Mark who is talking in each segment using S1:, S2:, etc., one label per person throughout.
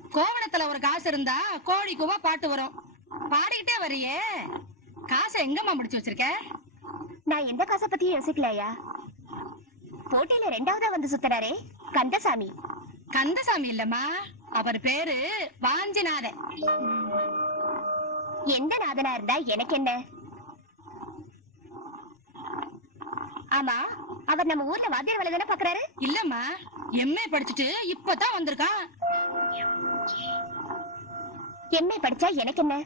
S1: கோவணத்துல ஒரு காசு இருந்தா கோழி கூவா பாட்டு வரும். பாடிக்கிட்டே வரியே, காசை எங்கம்மா முடிச்சு வச்சிருக்க?
S2: நான் எந்த காசை பத்தியும் யோசிக்கலையா. போட்டியில 2வதா வந்து சுத்துறாரே கந்தசாமி.
S1: கந்தசாமி இல்லம்மா, அவர் பேரு வாஞ்சிநாதன்.
S2: எந்த நாதனா இருந்தா எனக்கு என்ன? ஆமா, அவர் நம்ம ஊர்ல வாத்தியார் வேலை தானே பாக்குறாரு.
S1: இல்லம்மா, எம்ஏ படிச்சுட்டு இப்பதான் வந்திருக்கான்.
S2: எம்ஏ படிச்சா எனக்கு என்ன?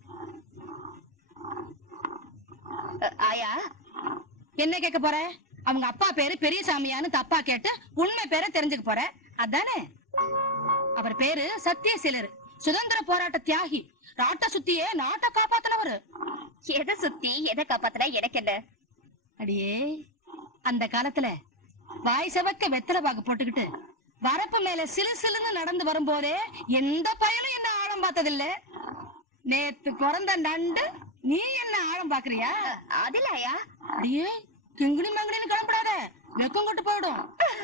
S2: ஆயா,
S1: என்ன கேட்க போற? அவங்க அப்பா பேரு பெரியசாமியான்னு தப்பா கேட்டு உண்மை பேரை தெரிஞ்சுக்க போற அதானே? அவர் பேரு சத்தியசீலர், சுதந்திர போராட்ட தியாகி. நாட்டை சுத்தியே நாட்டை காப்பாத்தினவரு.
S2: எதை சுத்தி எதை காப்பாத்தினா எனக்கு என்ன?
S1: அடியே, அந்த காலத்துல வாய் செவக்க வெத்தலை பாக்கு போட்டுக்கிட்டு வரப்பு மேல சிலு சிலுன்னு நடந்து வரும்போதே எந்த பயலும் என்ன ஆழம் பார்த்ததில்ல. நேத்து பிறந்த நண்டு நீ என்ன ஆழம் பாக்குறியா?
S2: அதிலாயா?
S1: அடியே, கிங்குனி மங்குனின்னு கிளம்பிடாத, வெக்கம் கொட்டு போயிடும்.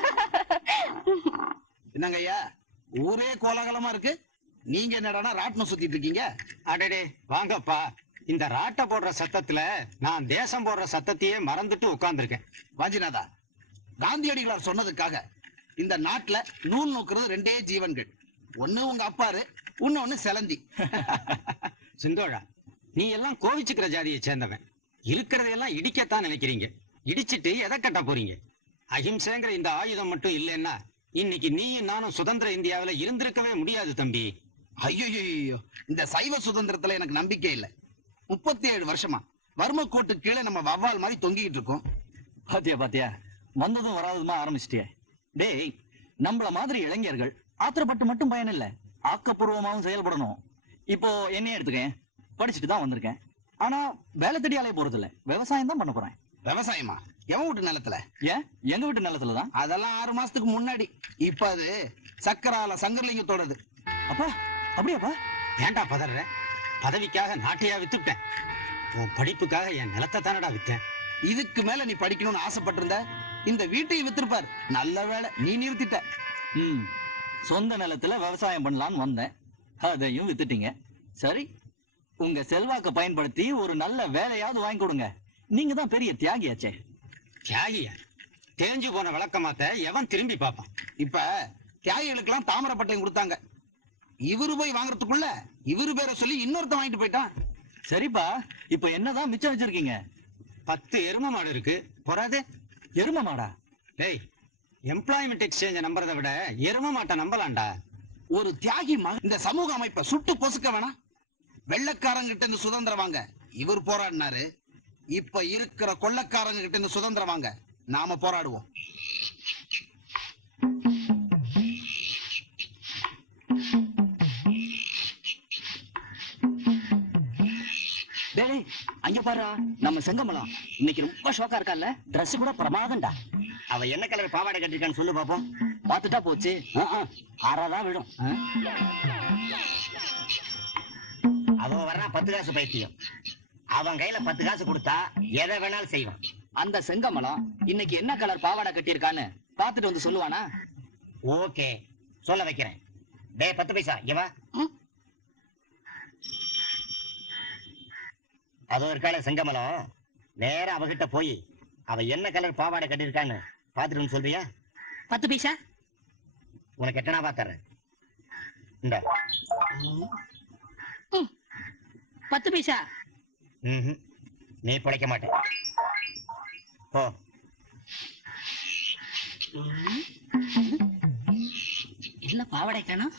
S3: என்னங்க ஐயா, ஊரே கோலாகலமா இருக்கு, நீங்க என்னடா ராட்டினம் சுத்திட்டு இருக்கீங்க?
S4: அடடே வாங்கப்பா, இந்த ராட்டை போடுற சத்தத்துல நான் தேசம் போடுற சத்தத்தையே மறந்துட்டு உட்கார்ந்துருக்கேன்.
S3: வாஞ்சிநாதா, காந்தியடிகளார் சொன்னதுக்காக இந்த நாட்டுல நூல் நோக்குறது 2 ஜீவன்கள். ஒண்ணு உங்க அப்பாரு, இன்னொன்னு செலந்தி.
S4: சிந்தோழா, நீ எல்லாம் கோவிச்சுக்கிற ஜாதியை சேர்ந்தவன். இருக்கிறதையெல்லாம் இடிக்கத்தான் நினைக்கிறீங்க. இடிச்சிட்டு எதை கட்ட போறீங்க? அஹிம்சைங்கிற இந்த ஆயுதம் மட்டும் இல்லைன்னா இன்னைக்கு நீயும் நானும் சுதந்திர இந்தியாவில இருந்திருக்கவே முடியாது தம்பி.
S3: ஐயோ, இந்த சைவ சுதந்திரத்துல எனக்கு நம்பிக்கை இல்லை. 37 வருஷமா வறுமை கோட்டு கீழே நம்ம வவ்வால் மாதிரி தொங்கிட்டு இருக்கோம்.
S5: பாத்தியா வந்ததும் வராததுமா ஆரம்பிச்சிட்டிய. டேய், நம்மள மாதிரி இளைஞர்கள் ஆத்திரப்பட்டு மட்டும் பயன் இல்ல, ஆக்கப்பூர்வமாவும் செயல்படணும். இப்போ என்னையே எடுத்துக்கேன், படிச்சுட்டு தான் வந்திருக்கேன். ஆனா வேலை தேடி அலைய போறது இல்ல, விவசாயம் தான் பண்ண போறேன்.
S3: விவசாயமா? எவன் வீட்டு நிலத்துல?
S5: ஏன், எங்க வீட்டு நிலத்துலதான்.
S3: அதெல்லாம் 6 மாசத்துக்கு முன்னாடி. இப்ப அது சக்கரால சங்கர்லிங்கத்தோடது.
S5: அப்பா, அப்படியாப்பா?
S4: ஏன்டா பதற? பதவிக்காக நாட்டையா வித்துட்டேன்? உன் படிப்புக்காக என் நிலத்தை தானடா வித்தேன்.
S3: இதுக்கு மேல நீ படிக்கணும்னு ஆசைப்பட்டிருந்த இந்த வீட்டையும் வித்திருப்பார். நல்ல வேலை நீ நிறுத்திட்ட.
S5: சொந்த நிலத்துல விவசாயம் பண்ணலான்னு வந்தேன், அதையும் வித்துட்டீங்க. சரி, உங்க செல்வாக்க பயன்படுத்தி ஒரு நல்ல வேலையாவது வாங்கி கொடுங்க. நீங்க தான் பெரிய தியாகியாச்சே.
S4: தியாகியா? தேஞ்சு போன விளக்கமாத்த எவன் திரும்பி பார்ப்பான்?
S3: இப்ப தியாகிகளுக்கெல்லாம் தாமரை பட்டயம் கொடுத்தாங்க. இவரு போய் வாங்குறதுக்குள்ள இவரு பேரை சொல்லி இன்னொருத்த வாங்கிட்டு போயிட்டான்.
S5: சரிப்பா, இப்ப என்னதான் மிச்சம் வச்சிருக்கீங்க?
S4: 10 எரும மாடு இருக்கு. போறாது?
S5: எரும மாடா?
S4: டேய், எம்ப்ளாய்மெண்ட் எக்ஸ்சேஞ்ச நம்புறதை விட எரும மாட்டை நம்பலாம்டா.
S3: ஒரு தியாகி இந்த சமூக அமைப்பை சுட்டு பொசுக்க வேணாம். வெள்ளக்காரங்க கிட்ட இருந்து சுதந்திரம் வாங்க இவர் போராடினாரு. இப்ப இருக்கிற கொள்ளக்காரங்க கிட்ட இருந்து சுதந்திரம் வாங்க நாம போராடுவோம்.
S5: டேய், அங்க பாரு, நம்ம செங்கமலம் இன்னைக்கு ரொம்ப ஷோக்கா இருக்கான்ல. Dress கூட பிரமாதம்டா.
S4: அவ என்ன கலர் பாவாடை கட்டிருக்கான்னு சொல்லு பாப்போம்.
S5: பாத்துட்டா போச்சு, ஆறாதான் விடும்.
S4: அவன் வர்றான் 10 காசு பைத்தியம். அவன் கையில 10 காசு கொடுத்தா எதை வேணாலும் செய்வான்.
S5: அந்த செங்கமலம் இன்னைக்கு என்ன கலர் பாவாடை கட்டியிருக்கான்னு பாத்துட்டு வந்து சொல்லுவானா?
S4: ஓகே, சொல்ல வைக்கிறேன். டேய் 10 பைசா இவா. அதோ இருக்கான செங்கமலம், நேரா அவகிட்ட போய் அவ என்ன கலர் பாவாடை கட்டிருக்கான்னு பாத்துட்டு சொல்றியா?
S1: 10 பைசா
S4: உனக்கு எட்டனா பாத்துறேன். இந்த
S1: 10 பைசா
S4: நீ பிழைக்க மாட்டேன். போ.
S1: என்ன பாவாடை காணோம்?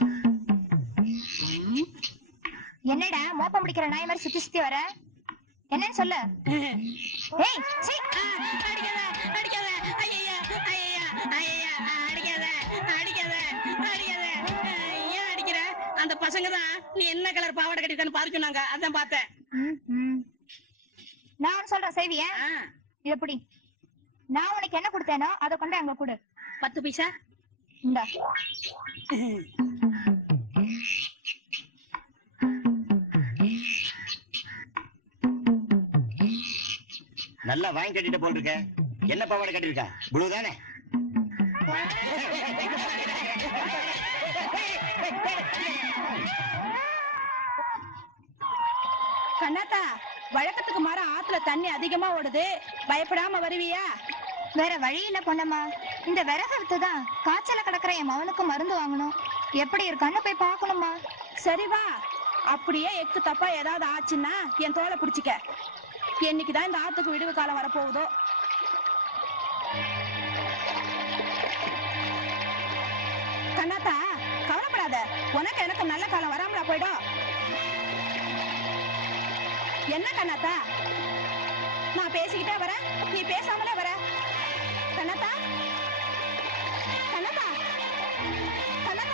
S2: என்னடா மோப்ப முடிக்கிற நாய் மாதிரி சுத்தி சுத்தி வர? என்னன்னு சொல்லு. ஏய், சீ.
S1: அடிக்காத, அடிக்காத, ஐயா, ஐயா, ஐயா, அடிக்காத, அடிக்காத, அடிக்காத. ஏன் அடிக்கிற? அந்த பசங்க தான் நீ என்ன கலர் பாவாடை கட்டிருக்கான்னு பார்க்க சொன்னாங்க, அதான் பார்த்தேன்.
S2: நான் ஒன்னு சொல்றேன், செய்வியா? இது எப்படி? நான் உனக்கு என்ன கொடுத்தேனோ அதை கொண்டு அங்க கொடு.
S1: 10 பைசா
S2: இந்தா.
S4: நல்லா வாங்கி கட்டிட்டு போட்டிருக்க. என்ன பாவாடை கட்டிருக்கா? ப்ளூ தானே?
S1: கண்ணாத்தா, வழக்கத்துக்கு மாற ஆத்துல தண்ணி அதிகமா ஓடுது, பயப்படாம வருவியா?
S2: வேற வழி இல்ல பொண்ணம்மா. இந்த விறகு தான் காய்ச்சல கிடக்குற என் மகனுக்கு மருந்து வாங்கணும். எப்படி இருக்கான்னு போய் பார்க்கணுமா.
S1: சரி வா. அப்படியே எக்கு தப்பா ஏதாவது ஆச்சுன்னா என் தோலை பிடிச்சிக்க. என்னைக்குதான் இந்த ஆத்துக்கு விடுவு காலம் வரப்போகுதோ. கண்ணாத்தா, கவலைப்படாத, உனக்கு எனக்கு நல்ல காலம் வராமலா போயிடும். என்ன கண்ணாத்தா, நான் பேசிக்கிட்டே வரேன், நீ பேசாமலே வர. கண்ணாத்தா, கண்ணாத்தா, கண்ணாத்தா,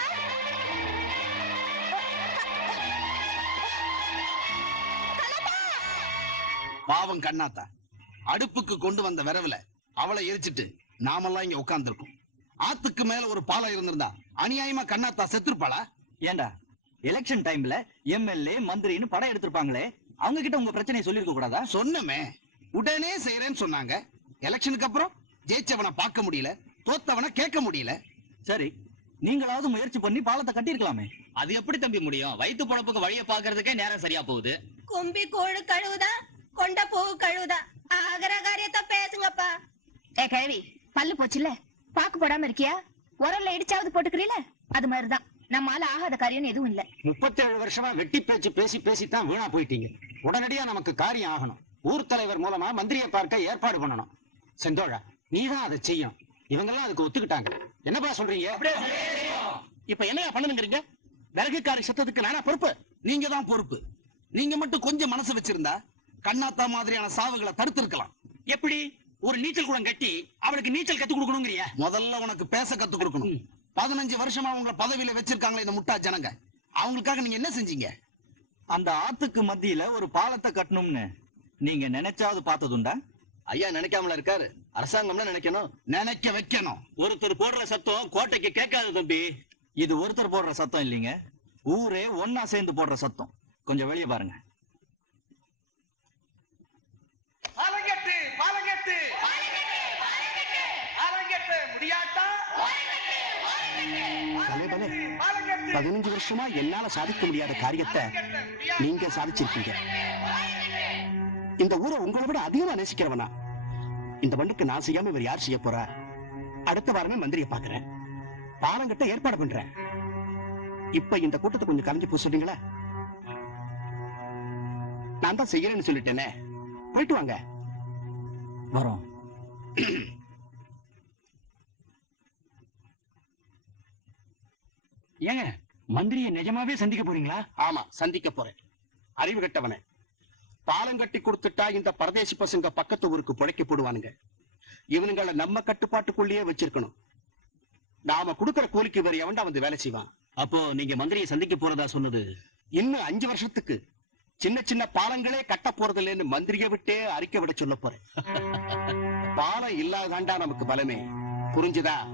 S3: பாவம் கண்ணாத்தா, அடுப்புக்கு கொண்டு வந்த விரவுல அவளை எரிச்சிட்டு நாமெல்லாம் இங்க உட்கார்ந்துருக்கோம். ஆத்துக்கு மேல ஒரு பாலம் இருந்திருந்தா அநியாயமா கண்ணாத்தா செத்துருப்பாளா?
S5: ஏண்டா எலெக்ஷன் டைம்ல எம்எல்ஏ மந்திரின்னு படம் எடுத்திருப்பாங்களே, அவங்க கிட்ட உங்க பிரச்சனையை சொல்லிருக்க கூடாதா?
S3: சொன்னமே, உடனே செய்யறேன்னு சொன்னாங்க. எலெக்ஷனுக்கு அப்புறம் ஜெயிச்சவனை பார்க்க முடியல, தோத்தவனை கேட்க முடியல.
S5: சரி, நீங்களாவது முயற்சி பண்ணி பாலத்தை கட்டியிருக்கலாமே.
S6: அது எப்படி தம்பி முடியும்? வயிற்று பொழப்புக்கு வழிய பாக்குறதுக்கே நேரம் சரியா போகுது.
S1: கும்பி கோழு கழுவுதா, கொண்ட பூ கழுவுதா, ஆகிற காரியத்தை பேசுங்கப்பா.
S2: ஏ கிழவி, பல்லு போச்சுல, பாக்கு போடாம இருக்கியா? உரல்ல இடிச்சாவது போட்டுக்கிறீல? அது மாதிரிதான், நம்மால ஆகாத காரியம் எதுவும் இல்ல.
S4: 37 வருஷமா வெட்டி பேச்சு பேசி பேசித்தான் வீணா போயிட்டீங்க. உடனடியா நமக்கு காரியம் ஆகணும். ஊர் தலைவர் மூலமா மந்திரியை பார்க்க ஏற்பாடு பண்ணணும். செந்தோழா, நீதான் அதை செய்யணும். இவங்க எல்லாம் அதுக்கு ஒத்துக்கிட்டாங்க. என்னப்பா சொல்றீங்க?
S6: இப்ப என்னையா பண்ணுங்கிறீங்க? விறகுக்காரி சத்தத்துக்கு நானா பொறுப்பு?
S3: நீங்க தான் பொறுப்பு. நீங்க மட்டும் கொஞ்சம் மனசு வச்சிருந்தா கண்ணாத்தா மாதிரியான சாவுகளை தடுத்திருக்கலாம்.
S6: எப்படி? ஒரு நீச்சல் குளம் கட்டி அவளுக்கு நீச்சல் கத்து கொடுக்கணுங்கிறியா?
S3: முதல்ல உனக்கு பேச கத்து கொடுக்கணும். 15 வருஷமா உங்களை பதவியில வச்சிருக்காங்களே இந்த முட்டா ஜனங்க, அவங்களுக்காக நீங்க என்ன செஞ்சீங்க?
S5: அந்த ஆத்துக்கு மத்தியில ஒரு பாலத்தை கட்டணும்னு நீங்க நினைச்சாவது பார்த்ததுண்டா?
S6: ஐயா நினைக்காமல இருக்காரு, அரசாங்கம்னா நினைக்கணும்.
S3: நினைக்க வைக்கணும்.
S6: ஒருத்தர் போடுற சத்தம் கோட்டைக்கு கேட்காது தம்பி.
S5: இது ஒருத்தர் போடுற சத்தம் இல்லைங்க, ஊரே ஒன்னா சேர்ந்து போடுற சத்தம். கொஞ்சம் வெளியே பாருங்க.
S7: பாலங்கெட்டு பாலங்கெட்டு பாலங்கெட்டு முடியாட்டா.
S8: 15 வருஷமா என்னால சாதிக்க முடியாத காரியத்தை நீங்க சாதிச்சிருக்கீங்க. இந்த ஊரை உங்களை விட அதிகமா நேசிக்கிறவனா? இந்த மண்ணுக்கு நான் செய்யாம இவர் யார் செய்ய போறா? அடுத்த வாரமே மந்திரியை பாக்குறேன், பாலங்கிட்ட ஏற்பாடு பண்றேன். இப்ப இந்த கூட்டத்தை கொஞ்சம் கலைஞ்சு போக சொன்னீங்களா? நான் தான் செய்யறேன்னு சொல்லிட்டேனே, போயிட்டு வாங்க.
S5: வரோம்.
S6: ஏங்க, மந்திரியை நிஜமாவே சந்திக்க போறீங்களா?
S8: ஆமா, சந்திக்க போறேன். அறிவு கட்டவனே, பாலம் கட்டி கொடுத்துட்டா இந்த பரதேசி பசங்க பக்கத்து ஊருக்கு புழைக்க போடுவானுங்க. இவனுங்களை நம்ம கட்டுப்பாட்டுக்குள்ளேயே வச்சிருக்கணும். நாம கொடுக்கிற கூலிக்கு வேற எவன்டா வந்து வேலை செய்வான்?
S6: அப்போ நீங்க மந்திரியை சந்திக்க போறதா சொன்னது
S8: இன்னும் 5 வருஷத்துக்கு சின்ன சின்ன பாலங்களே கட்ட போறது இல்லைன்னு மந்திரியை விட்டே அறிக்கை விட சொல்ல போறேன். பாலம் இல்லாதாண்டா நமக்கு பலமே, புரிஞ்சுதா?